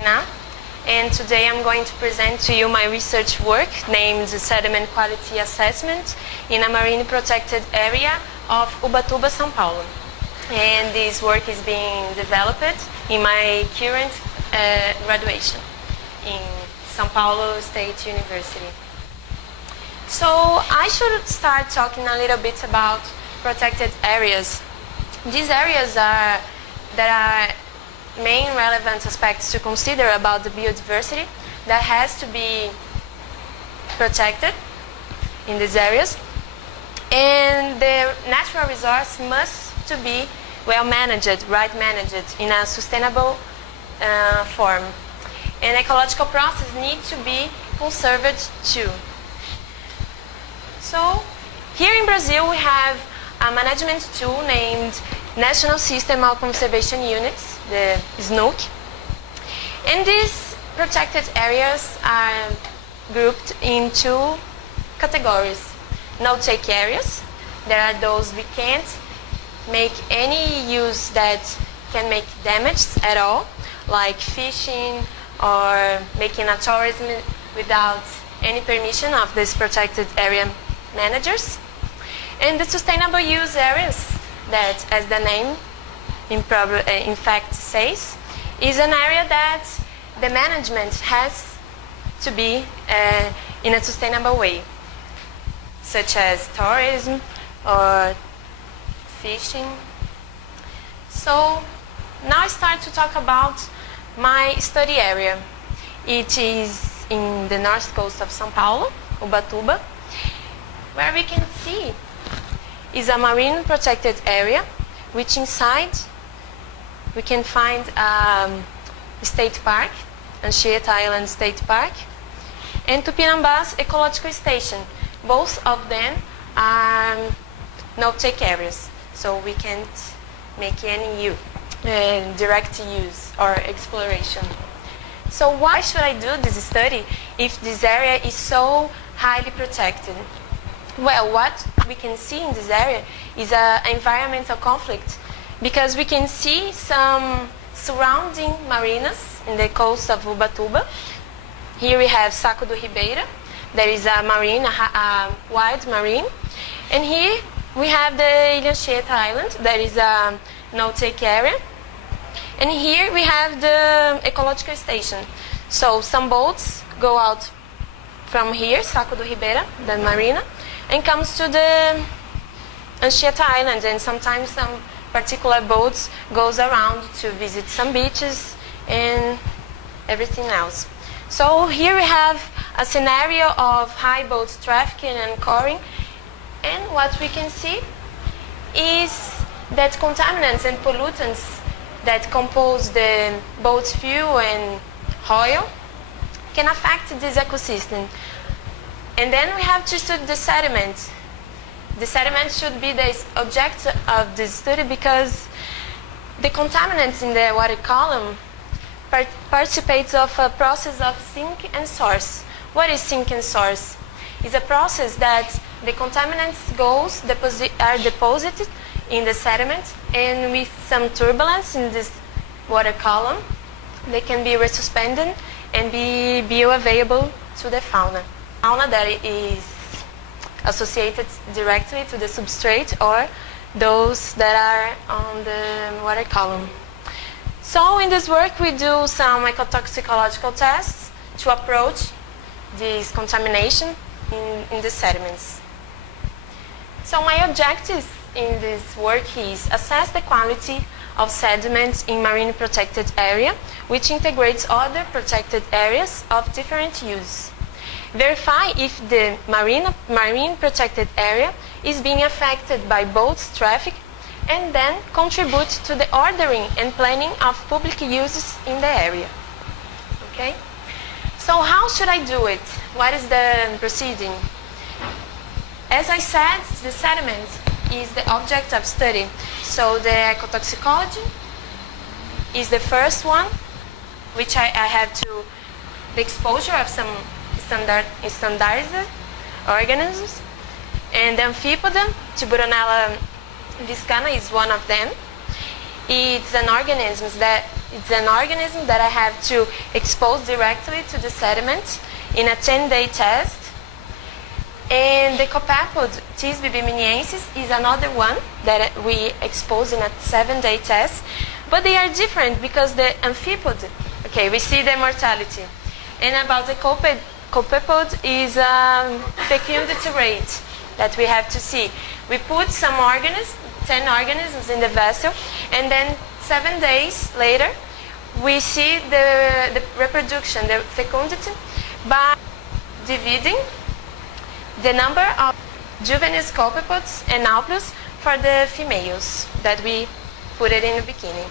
Taina, and today I'm going to present to you my research work named Sediment Quality Assessment in a Marine Protected Area of Ubatuba, São Paulo. And this work is being developed in my current graduation in São Paulo State University. So I should start talking a little bit about protected areas. These areas there are main relevant aspects to consider about the biodiversity that has to be protected in these areas, and the natural resource must to be well managed, right managed in a sustainable form, and ecological process need to be conserved too. So here in Brazil we have a management tool named National System of Conservation Units, the SNUC. And these protected areas are grouped in two categories. No-take areas. There are those we can't make any use that can make damage at all, like fishing or making a tourism without any permission of these protected area managers. And the sustainable use areas, that, as the name in fact says, is an area that the management has to be in a sustainable way, such as tourism or fishing. So now I start to talk about my study area. It is in the north coast of São Paulo, Ubatuba, where we can see is a marine protected area, which inside we can find state park, Anchieta Island State Park, and Tupinambás Ecological Station. Both of them are no-take areas, so we can't make any direct use or exploration. So why should I do this study if this area is so highly protected? Well, what we can see in this area is an environmental conflict, because we can see some surrounding marinas in the coast of Ubatuba. Here we have Saco do Ribeira, there is a marine, a wild marine. And here we have the Anchieta Island, there is a no-take area. And here we have the ecological station. So some boats go out from here, Saco do Ribeira, the marina, and comes to the Anchieta Island, and sometimes some particular boats goes around to visit some beaches and everything else. So here we have a scenario of high boat traffic and anchoring, and what we can see is that contaminants and pollutants that compose the boat's fuel and oil can affect this ecosystem. And then we have to study the sediment. The sediment should be the object of this study, because the contaminants in the water column participates of a process of sink and source. What is sink and source? It's a process that the contaminants are deposited in the sediment, and with some turbulence in this water column, they can be resuspended and be bioavailable to the fauna. Fauna that is associated directly to the substrate or those that are on the water column. So in this work we do some ecotoxicological tests to approach this contamination in the sediments. So my objectives in this work is assess the quality of sediments in marine protected area, which integrates other protected areas of different use. Verify if the marine protected area is being affected by boats traffic, and then contribute to the ordering and planning of public uses in the area. Okay? So how should I do it? What is the proceeding? As I said, the sediment is the object of study. So the ecotoxicology is the first one, which I have to the exposure of some standardized organisms, and the amphipodon, Tiburonella viscana, is one of them. It's an organism that It's an organism that I have to expose directly to the sediment in a 10-day test. And the copepod Tisbe biminiensis is another one that we expose in a 7-day test. But they are different because the amphipod, okay, we see the mortality. And about the copepod is fecundity rate that we have to see. We put some organisms, 10 organisms in the vessel, and then 7 days later, we see the reproduction, the fecundity, by dividing the number of juvenile copepods and nauplius for the females that we put it in the beginning.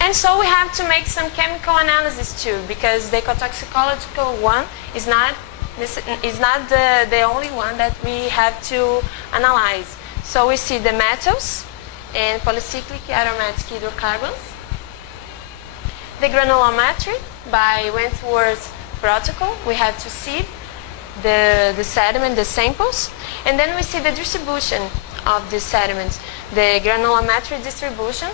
And so we have to make some chemical analysis too, because the ecotoxicological one is not the only one that we have to analyze. So we see the metals and polycyclic aromatic hydrocarbons, the granulometry by Wentworth protocol. We have to see the sediment, the samples, and then we see the distribution of the sediment, the granulometry distribution.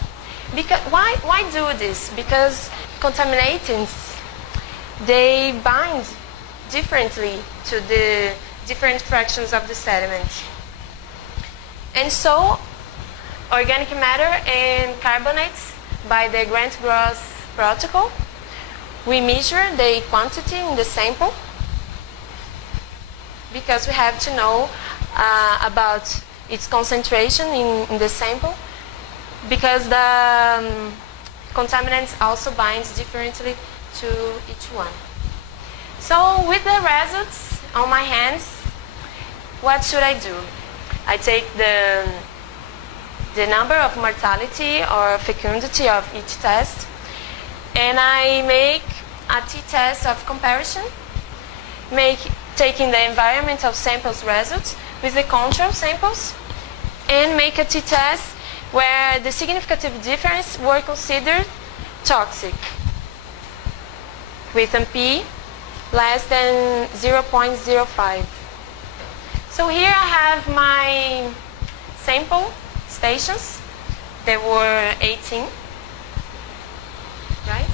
Because why do this? Because contaminants, they bind differently to the different fractions of the sediment. And so organic matter and carbonates by the Grant-Gross protocol, we measure the quantity in the sample because we have to know about its concentration in the sample, because the contaminants also bind differently to each one. So with the results on my hands, what should I do? I take the number of mortality or fecundity of each test, and I make a t-test of comparison, taking the environmental samples results with the control samples, and make a t-test where the significant difference were considered toxic, with MP less than 0.05. So here I have my sample stations. There were 18, right?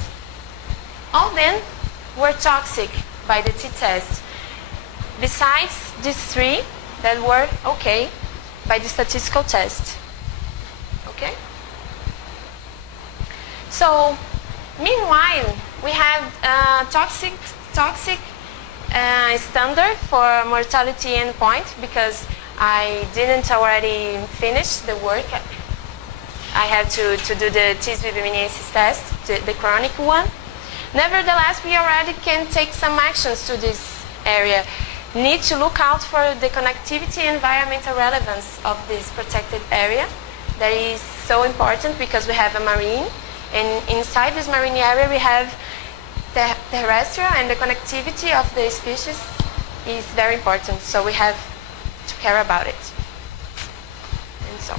All then were toxic by the t-test, besides these 3 that were okay by the statistical test. Okay? So, meanwhile, we have a toxic standard for mortality endpoint, because I didn't already finish the work. I have to do the Tisbe biminiensis test, the chronic one. Nevertheless, we already can take some actions to this area. Need to look out for the connectivity and environmental relevance of this protected area. That is so important because we have a marine, and inside this marine area we have the terrestrial, and the connectivity of the species is very important, so we have to care about it. And so